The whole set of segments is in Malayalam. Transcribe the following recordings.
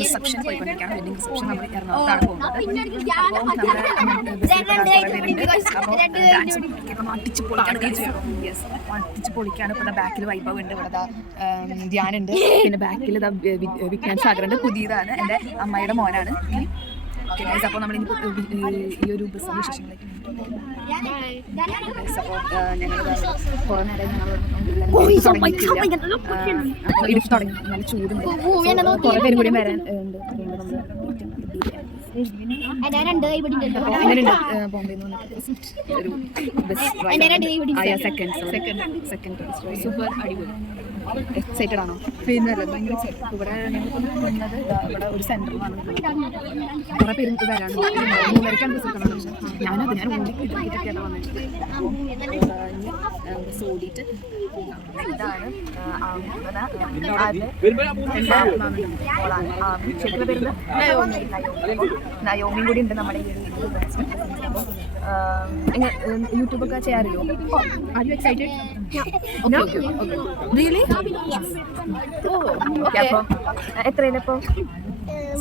റിസപ്ഷൻ പോയിക്കൊണ്ടിരിക്കുകയാണ്. വെഡിങ് റിസപ്ഷൻ നമ്മൾ എറണാകുളത്താണ് പോകുന്നത്. അടിച്ചു പൊളിക്കാണ്. ഇപ്പൊ ബാക്കിൽ വൈഭവ് ഉണ്ട്, ഇവിടെ ധ്യാനുണ്ട്, പിന്നെ ബാക്കിൽ വിജ്ഞാൻ സാഗറുണ്ട്. പുതിയതാണ്, എൻ്റെ അമ്മയുടെ മോനാണ്. അപ്പോൾ നമ്മൾ ഈ ഒരു ബസ് വിശേഷങ്ങളിലേക്ക് ഞങ്ങൾ കുറെ നേരം ഇടുപ്പ് തുടങ്ങി. നല്ല ചൂടുണ്ട്. കുറെ പേരും കൂടി വരാൻ ഉണ്ട്. എങ്ങനെയുണ്ട് ബോംബെ ഒരു ബസ് സെക്കൻഡ് സൂപ്പർ അടിപൊളി. എക്സൈറ്റഡ് ആണോ? പിന്നെ ഭയങ്കര എക്സൈറ്റഡ്. ഇവിടെ ഞങ്ങൾ നിന്നത് ഇവിടെ ഒരു സെൻറ്ററിലാണ്. കുറേ പേര് വരാണ്. 3:30 ബസ് എടുക്കണം. ഞാൻ ഓടിക്കിട്ടൊക്കെയാണ് വന്നത്. ബസ് ഓടിയിട്ട് ഇതാണ് ശരിക്കുള്ള പേരുന്ന നയോമിയും കൂടി ഉണ്ട് നമ്മുടെ ഈ യൂട്യൂബൊക്കെ ചെയ്യാറിയോ? Are you excited? റിയലി? അപ്പോൾ എത്രയിലപ്പോൾ?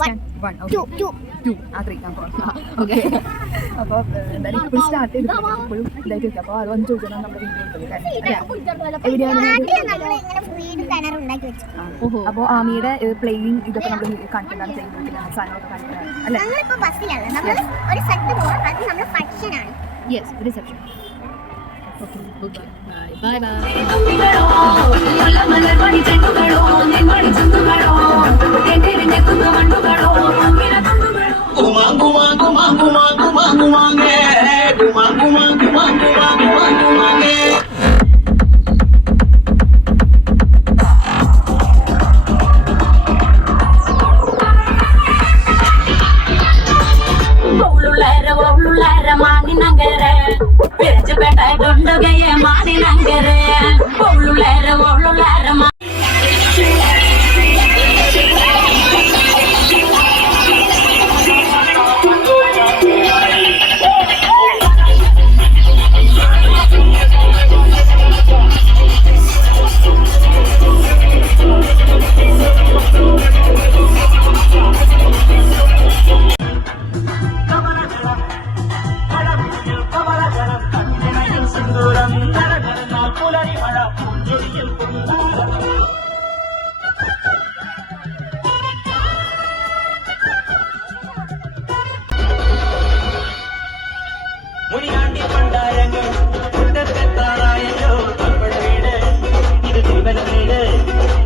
1 2 3 ഓക്കെ. അപ്പോൾ എന്തായാലും ഇപ്പോൾ സ്റ്റാർട്ട് ചെയ്ത് ഇപ്പോഴും ഇതായിട്ട് വെക്കാം. അപ്പോൾ അതൊന്നും ചോദിച്ചാൽ നമ്മുടെ അപ്പോൾ ആമിയുടെ പ്ലേയിങ് ഇതൊക്കെ നമ്മൾ കണ്ടിട്ടാണ് ചെയ്യുന്നത്. സാധനങ്ങളൊക്കെ കണ്ടിട്ടാണ് അല്ലേ? Yes, reception. Okay, bye bye.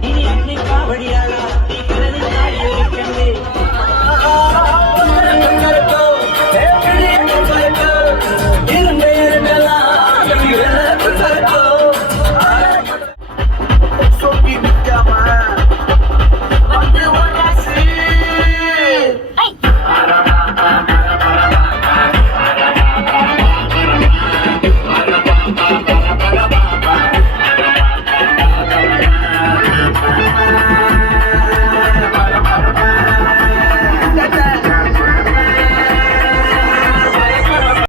ഇനി